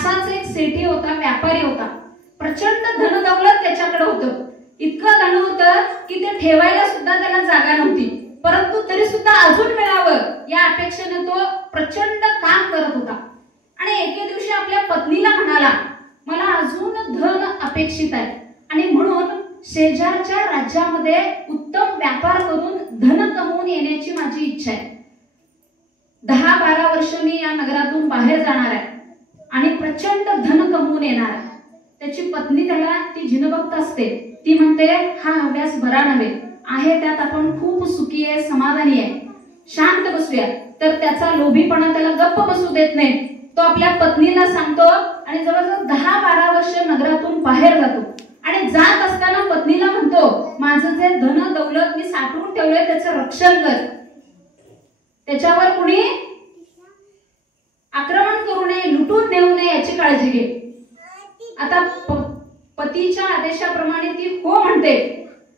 असाच एक सेठी होता, व्यापारी होता. प्रचंड धनदौलत त्याच्याकडे होतं. इतकं धन होतं की ते ठेवायला सुद्धा त्याला जागा नव्हती. परंतु तरी सुद्धा अजून मिळावं या अपेक्षेने तो प्रचंड काम करत होता. आणि एके दिवशी आपल्या पत्नीला म्हणाला, मला अजून धन अपेक्षित आहे आणि म्हणून शेजारच्या राज्यामध्ये उत्तम व्यापार करून धन कमवून येण्याची माझी इच्छा आहे. 10-12 वर्ष मी या नगरातून बाहेर जाणार आहे आणि प्रचंड धन कमवून येणार आहे. त्याची पत्नी त्याला ती जिनबघत असते. ती म्हणते, हा हव्यास बरा नव्हे आहे, त्यात आपण खूप सुखी आहे, समाधानी आहे, शांत बसूया. तर त्याचा लोभीपणा त्याला गप्प बसू देत नाही. तो आपल्या पत्नीला सांगतो आणि जवळजवळ 10-12 वर्ष नगरातून बाहेर जातो. आणि जात असताना पत्नीला म्हणतो, माझं जे धन दौलत मी साठवून ठेवलंय त्याचं रक्षण कर. त्याच्यावर कुणी आक्रमण करू नये, लुटून नेऊ नये याची काळजी घे. आता पतीच्या आदेशाप्रमाणे ती हो म्हणते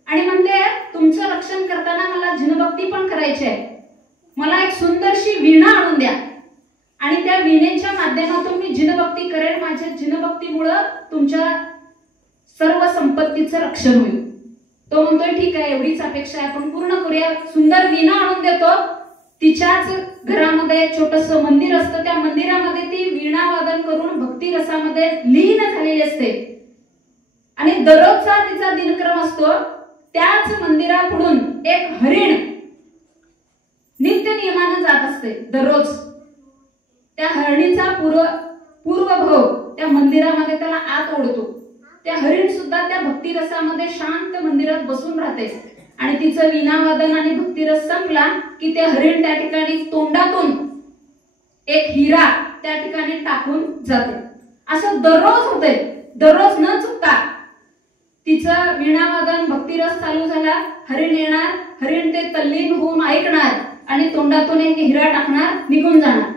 आणि म्हणते, तुमचं रक्षण करताना मला जिनभक्ती पण करायची आहे. मला एक सुंदरशी वीणा आणून द्या आणि त्या वीणेच्या माध्यमातून मी जिनभक्ती करेन. माझ्या जिनभक्तीमुळे तुमच्या सर्व संपत्तीचं रक्षण होईल. तो म्हणतोय, ठीक आहे, एवढीच अपेक्षा आहे, आपण पूर्ण करूया. सुंदर वीणा आणून देतो. तिच्याच घरामध्ये छोटंसं मंदिर असतं. त्या मंदिरामध्ये ती वीणा वादन करून भक्ती रसामध्ये लीन झालेली असते. आणि दररोजचा तिचा दिनक्रम असतो. त्याच मंदिरापुढून एक हरिण नित्य नियमानं जात असते दररोज. त्या हरणीचा पूर्वभाव त्या मंदिरामध्ये त्याला आत ओढतो. त्या हरिण सुद्धा त्या भक्तिरसामध्ये शांत मंदिरात बसून राहते. आणि तिचं वीणावादन आणि भक्तिरस संपला की ते हरिण त्या ठिकाणी तोंडातून एक हिरा त्या ठिकाणी टाकून जाते. असं दररोज होते. दररोज न चुकता तिचं वीणावादन भक्तिरस चालू झाला, हरिण येणार, हरिण ते तल्लीन होऊन ऐकणार आणि तोंडातून एक हिरा टाकणार, निघून जाणार.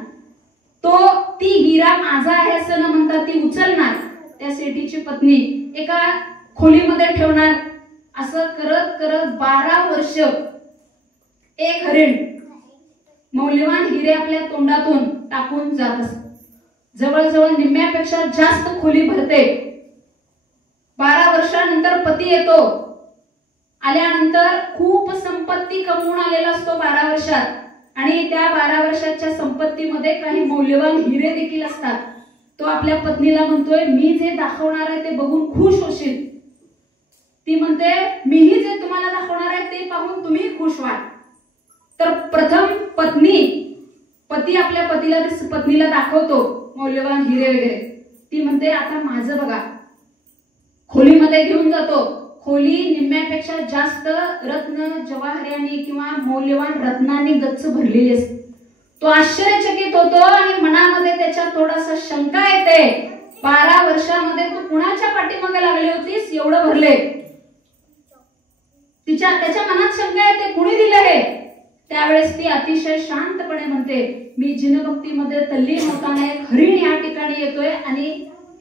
ती हिरा माझा आहे असं न म्हणता ती उचलणार. त्या सेठीची पत्नी एका खोलीमध्ये ठेवणार. असं करत करत 12 वर्ष एक हरिण मौल्यवान हिरे आपल्या तोंडातून टाकून जात असत. जवळजवळ निम्म्यापेक्षा जास्त खोली भरते. 12 वर्षानंतर पती येतो. आल्यानंतर खूप संपत्ती कमवून आलेला असतो 12 वर्षात. आणि त्या 12 वर्षाच्या संपत्तीमध्ये काही मौल्यवान हिरे देखील असतात. तो आपल्या पत्नीला म्हणतोय, मी जे दाखवणार आहे ते बघून खुश होशील. ती म्हणते, मीही जे तुम्हाला दाखवणार आहे ते पाहून तुम्ही खुश व्हाल. तर प्रथम पती आपल्या पत्नीला दाखवतो मौल्यवान हिरे वगैरे. ती म्हणते, आता माझं बघा. खोलीमध्ये घेऊन जातो. खोली निम्म्यापेक्षा जास्त रत्न जवाहरांनी किंवा मौल्यवान रत्नांनी गच्च भरलेली असते. तो आश्चर्यचकित होतो आणि मनामध्ये त्याच्या थोडासा शंका येते, 12 वर्षामध्ये तू कुणाच्या पाठीमागे लागली होतीस, एवढं भरले. त्याच्या मनात शंका येते, कुणी दिलं हे. त्यावेळेस ती अतिशय शांतपणे म्हणते, मी जिनभक्तीमध्ये तल्लीन होताना एक हरिण या ठिकाणी येतोय आणि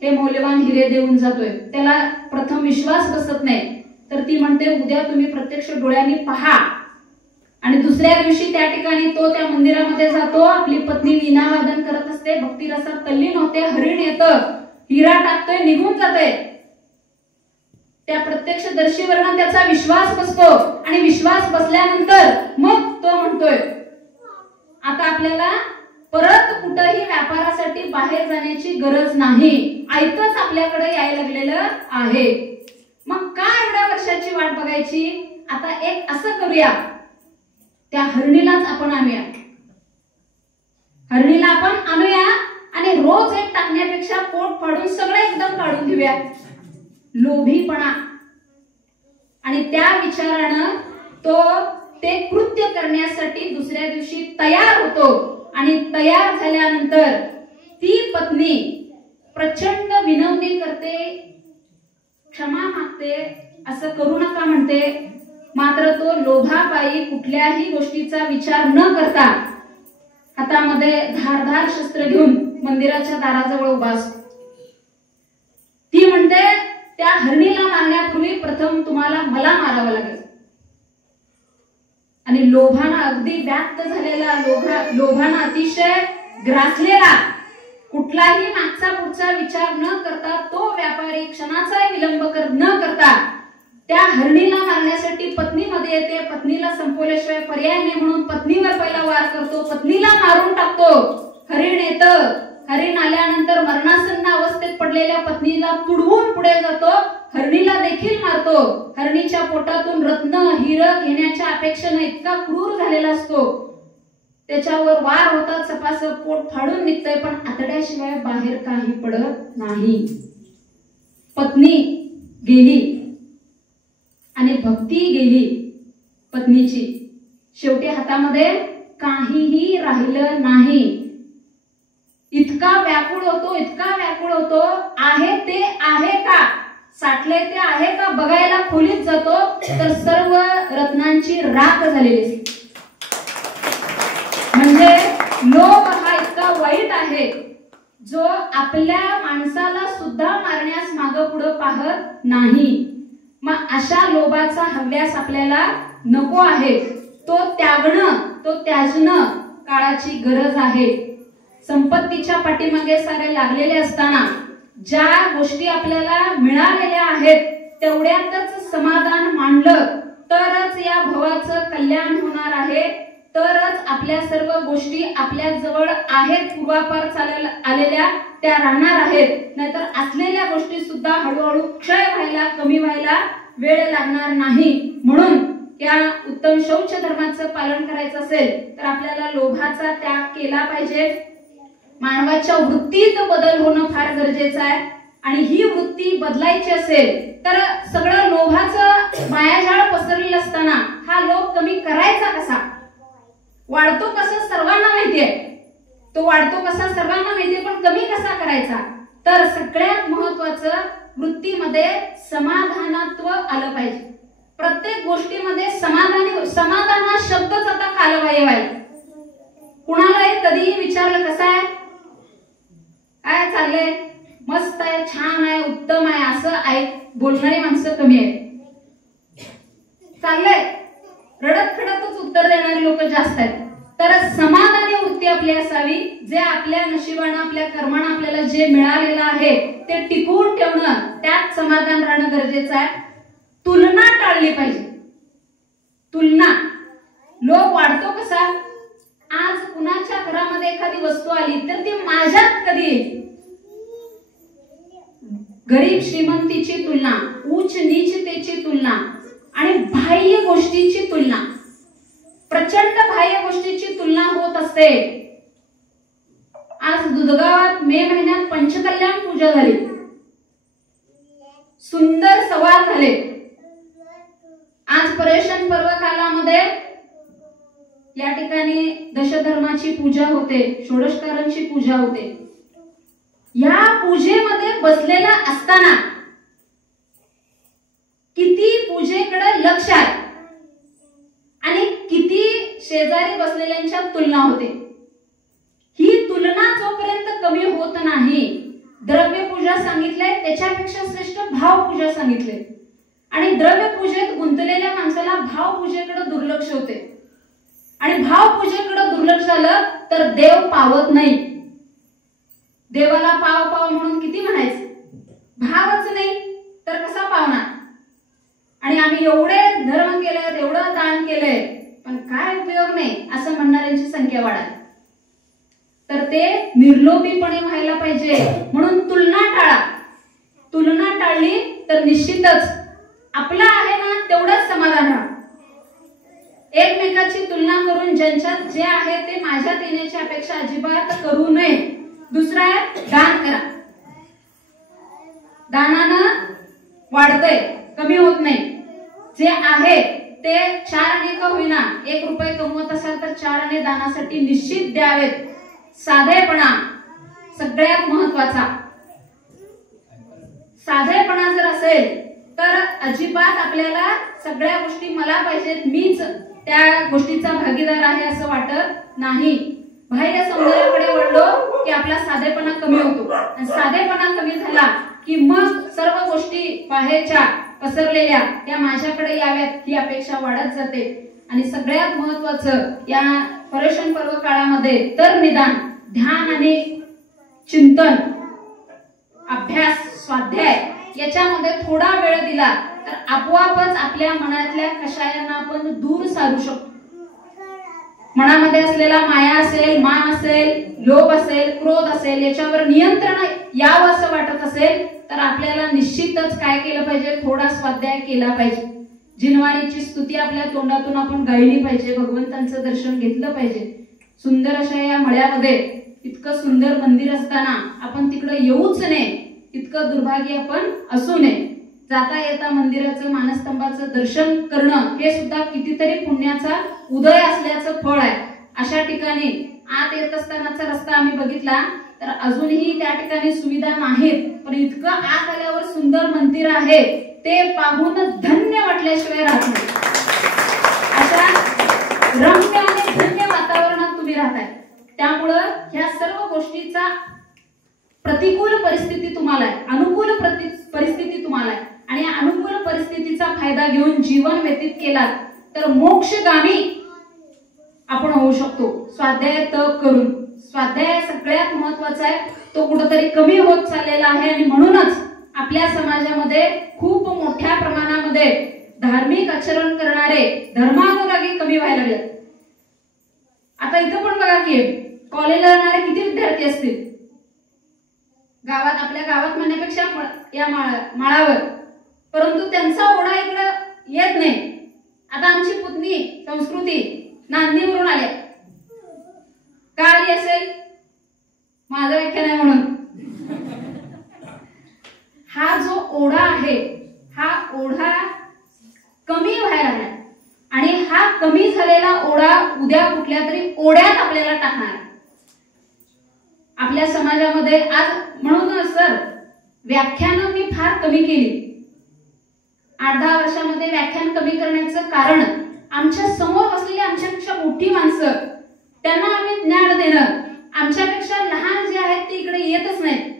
हे मौल्यवान हिरे देऊन जातोय. त्याला प्रथम विश्वास बसत नाही. तर ती म्हणते, उद्या तुम्ही प्रत्यक्ष डोळ्यांनी पहा. आणि दुसऱ्या दिवशी त्या ठिकाणी तो त्या मंदिरामध्ये जातो. आपली पत्नी वीणा वादन करत असते, भक्तिरसात तल्लीन होते. हरिण येतं, हिरा टाकतोय, निघून जाते. त्या प्रत्यक्षदर्शीवरनं त्याचा विश्वास बसतो. आणि विश्वास बसल्यानंतर मग तो म्हणतोय, आता आपल्याला परत कुठेही व्यापारासाठी बाहेर जाण्याची गरज नाही, आयतच आपल्याकडे यायला लागलेलं आहे. मग काय एवढ्या वर्षाची वाट बघायची. आता एक असं करूया, त्या हरणीलाच आपण आणूया. हरणीला आपण आणूया आणि रोज एक टाकण्यापेक्षा पोट फाडून सगळं एकदम काढून घेऊया. लोभीपणा आणि त्या विचारानं तो ते कृत्य करण्यासाठी दुसऱ्या दिवशी तयार होतो. आणि तयार झाल्यानंतर ती पत्नी प्रचंड विनवणी करते, क्षमा मागते, असं करू नका म्हणते. मात्र तो लोभापायी कुठल्याही गोष्टीचा विचार न करता हातामध्ये धारधार शस्त्र घेऊन मंदिराच्या दाराजवळ उभा असतो. ती म्हणते, त्या हरणीला मारण्यापूर्वी प्रथम तुम्हाला मला मारावं लागेल. आणि लोभानं अगदी व्याप्त झालेला, लोभानं अतिशय ग्रासलेला कुठलाही मागचा पुढचा विचार न करता तो व्यापारी क्षणाचा विलंब न करता त्या हरणीला मारण्यासाठी पत्नीमध्ये येते. पत्नीला संपवल्याशिवाय पर्याय नाही म्हणून पत्नीवर पहिला वार करतो, पत्नीला मारून टाकतो. हरिण येतं, हरिण आल्यानंतर मरणासन्न अवस्थेत पडलेल्या पत्नीला तुडवून पुढे जातो, हरणीला देखील मारतो. हरणीच्या पोटातून रत्न हिरक घेण्याच्या अपेक्षेने इतका क्रूर झालेला असतो. त्याच्यावर वार होतात, सपासप पोट फाडून निघतंय, पण आतड्याशिवाय बाहेर काही पडत नाही. पत्नी गेली आणि भक्ती गेली पत्नीची. शेवटी हातामध्ये काहीही राहिलं नाही. इतका व्याकुळ होतो, इतका व्याकुळ होतो. आहे ते आहे का, साठले ते आहे का बघायला खोलीत जातो, तर सर्व रत्नांची राख झालेली असते. म्हणजे लोभ हा इतका वाईट आहे, जो आपल्या माणसाला सुद्धा मारण्यास मागं पुढं पाहत नाही. मग अशा लोभाचा हव्यास आपल्याला नको आहे. तो त्यागणं, तो त्याजणं काळाची गरज आहे. संपत्तीच्या पाठीमागे सारे लागलेले असताना ज्या गोष्टी आपल्याला मिळालेल्या आहेत तेवढ्यातच समाधान मानलं तरच या भवाचं कल्याण होणार आहे. तरच आपल्या सर्व गोष्टी आपल्या जवळ आहेत, पूर्वापार चालत आलेल्या त्या राहणार आहेत. नाहीतर असलेल्या गोष्टी सुद्धा हळूहळू क्षय व्हायला, कमी व्हायला वेळ लागणार नाही. म्हणून या उत्तम शौच धर्माचं पालन करायचं असेल तर आपल्याला लोभाचा त्याग केला पाहिजे. मानवाच्या वृत्तीत बदल होणं फार गरजेचं आहे. आणि ही वृत्ती बदलायची असेल तर सगळं लोभाचं मायाजाळ पसरलेलं असताना हा लोभ कमी करायचा कसा, वाढतो कसा सर्वांना माहितीये, तो वाढतो कसा सर्वांना माहितीये, पण कमी कसा करायचा. तर सगळ्यात महत्वाचं वृत्तीमध्ये समाधानत्व आलं पाहिजे. प्रत्येक गोष्टीमध्ये समाधान हा शब्दच आता कालबाह्य व्हायला. कुणालाही कधीही विचारलं कसं आहे, काय चाललंय, मस्त आहे, छान आहे, उत्तम आहे, असं बोलणारी माणसं कमी आहेत. चाललंय रडत खडतच उत्तर देणारे लोक जास्त आहेत. तर समाधानी वृत्ती आपली असावी. जे आपल्या नशिबानं, आपल्या कर्मानं आपल्याला जे मिळालेलं आहे ते टिकवून ठेवणं, त्यात समाधान राहणं गरजेचं आहे. तुलना टाळली पाहिजे. तुलना, लोभ वाढतो कसा, आज कुणाच्या घरामध्ये एखादी वस्तू आली तर ती माझ्यात कधी येईल. गरीब श्रीमंतीची तुलना, उच्च नीचतेची तुलना आणि बाह्य गोष्टीची तुलना, प्रचंड बाह्य गोष्टीची तुलना होत असते. आज दुधगावात मे महिन्यात पंचकल्याण पूजा झाली, सुंदर संवाद झाले. आज पर्यशन पर्व कालामध्ये या ठिकाणी दशधर्माची पूजा होते, षोडशकारांची पूजा होते. या पूजेमध्ये बसलेला असताना किती पूजेकडे लक्ष आहे आणि किती शेजारी बसलेल्यांच्या तुलना होते. ही तुलना जोपर्यंत कमी होत नाही, द्रव्य पूजा सांगितले त्याच्यापेक्षा श्रेष्ठ भाव पूजा सांगितले. आणि द्रव्य पूजेत गुंतलेल्या माणसाला भाव पूजेकडे दुर्लक्ष होते. आणि भाव पूजेकडे दुर्लक्ष झालं तर देव पावत नाही. देवाला पाव पाव म्हणून किती म्हणायचं, भावच नाही तर कसा पावणार. आणि आम्ही एवढे धर्म केले, एवढं दान केलंय, पण काय उपयोग नाही असं म्हणणाऱ्यांची संख्या वाढावी. तर ते निर्लोभीपणे व्हायला पाहिजे. म्हणून तुलना टाळा. तुलना टाळली तर निश्चितच आपलं आहे ना तेवढंच समाधान राहा. एकमेकाची तुलना करून ज्यांच्यात जे आहे ते माझ्यात येण्याची अपेक्षा अजिबात करू नये. दुसरा दान करा. दानानं वाढतंय, कमी होत नाही. जे आहे ते 4 आणे का होईना, 1 रुपये कमवत असाल तर 4 आणे दानासाठी निश्चित द्यावेत. साधेपणा सगळ्यात महत्वाचा. साधेपणा जर असेल तर अजिबात आपल्याला सगळ्या गोष्टी मला पाहिजेत, मीच त्या गोष्टीचा भागीदार आहे असं वाटत नाही. बाह्य सौंदर्याकडे वळलो की आपला साधेपणा कमी होतो. आणि साधेपणा कमी झाला की मग सर्व गोष्टी बाहेरच्या पसरलेल्या त्या माझ्याकडे याव्यात ही अपेक्षा वाढत जाते. आणि सगळ्यात महत्वाचं या पर्यशन पर्व काळामध्ये तर निदान ध्यान आणि चिंतन, अभ्यास, स्वाध्याय याच्यामध्ये थोडा वेळ दिला तर आपोआपच आपल्या मनातल्या कषायांना आपण दूर सारू शकतो. मनामध्ये असलेला माया असेल, मान असेल, लोभ असेल, क्रोध असेल याच्यावर नियंत्रण यावं असं वाटत असेल तर आपल्याला निश्चितच काय केलं पाहिजे, थोडा स्वाध्याय केला पाहिजे. जिनवाणीची स्तुती आपल्या तोंडातून आपण गायली पाहिजे, भगवंतांचं दर्शन घेतलं पाहिजे. सुंदर अशा या मळ्यामध्ये इतकं सुंदर मंदिर असताना आपण तिकडे येऊच नये, इतकं दुर्भाग्य आपण असू नये. जाता येता मंदिराचं, मानस्तंभाचं दर्शन करणं हे सुद्धा कितीतरी पुण्याचा उदय असल्याचं फळ आहे. अशा ठिकाणी आत येत असतानाचा रस्ता आम्ही बघितला तर अजूनही त्या ठिकाणी सुविधा नाहीत, पण इतकं आत आल्यावर सुंदर मंदिर आहे ते पाहून धन्य वाटल्याशिवाय राहत नाही. अशा रम्य आणि धन्य वातावरणात तुम्ही राहताय. त्यामुळं ह्या सर्व गोष्टीचा प्रतिकूल परिस्थिती तुम्हाला आहे, अनुकूल परिस्थिती तुम्हाला आहे आणि या अनुकूल परिस्थितीचा फायदा घेऊन जीवन व्यतीत केला तर मोक्षगामी आपण होऊ शकतो. स्वाध्याय तप करून. स्वाध्याय सगळ्यात महत्वाचा आहे, तो कुठेतरी कमी होत चाललेला आहे आणि म्हणूनच आपल्या समाजामध्ये खूप मोठ्या प्रमाणामध्ये धार्मिक आचरण करणारे धर्मानुरागी कमी व्हायला लागले. आता इथं पण बघा की कॉलेजला जाणारे किती विद्यार्थी असतील गावात, आपल्या गावात म्हणण्यापेक्षा या माळावर, परंतु त्यांचा ओढा इकडे येत नाही. आता आमची पुतणी संस्कृती नांदणीवरून आले, का आली असेल माझं व्याख्या नाही म्हणून. हा जो ओढा आहे हा ओढा कमी व्हायला लागला आणि हा कमी झालेला ओढा उद्या कुठल्या तरी ओढ्यात आपल्याला टाकणार. आपल्या समाजामध्ये आज म्हणून सर व्याख्यानं मी फार कमी केली. 8-10 वर्षामध्ये व्याख्यान कमी करण्याचं कारण आमच्या समोर बसलेली आमच्यापेक्षा मोठी माणसं त्यांना आम्ही ज्ञान देणं, आमच्यापेक्षा लहान जे आहेत ते इकडे येतच नाहीत.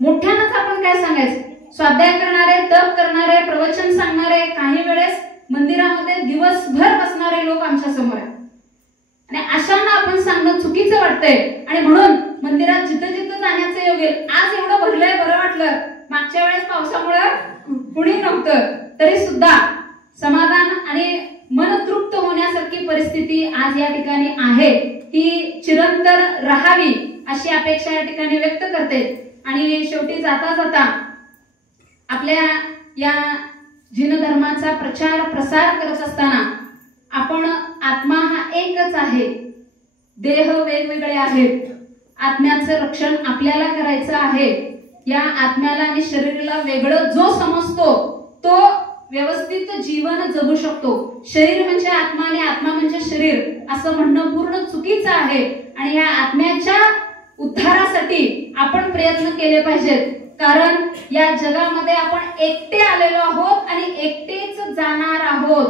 मोठ्यानंच आपण काय सांगायचं, स्वाध्याय करणारे, तप करणारे, प्रवचन सांगणारे, काही वेळेस मंदिरामध्ये दिवसभर बसणारे लोक आमच्या समोर आहेत आणि अशांना आपण सांगणं चुकीचं वाटतंय आणि म्हणून मंदिरात जिथं जिथं जाण्याचं योग येईल. आज एवढं भरलंय, बरं वाटलं. मागच्या वेळेस पावसामुळे कुणी नव्हतं तरी सुद्धा समाधान आणि मन तृप्त होण्यासारखी परिस्थिती आज या ठिकाणी आहे. ती चिरंतर राहावी अशी अपेक्षा या ठिकाणी व्यक्त करते. आणि शेवटी जाता जाता आपल्या या जिन धर्माचा प्रचार प्रसार करत असताना आपण आत्मा हा एकच आहे, देह वेगवेगळे आहेत. आत्म्याचं रक्षण आपल्याला करायचं आहे. या आत्म्याला आणि शरीराला वेगळं जो समजतो तो व्यवस्थित जीवन जगू शकतो. शरीर म्हणजे आत्मा आणि आत्मा म्हणजे शरीर असं म्हणणं पूर्ण चुकीचं आहे आणि या आत्म्याच्या उद्धारासाठी आपण प्रयत्न केले पाहिजेत. कारण या जगामध्ये आपण एकटे आलेलो आहोत आणि एकटेच जाणार आहोत.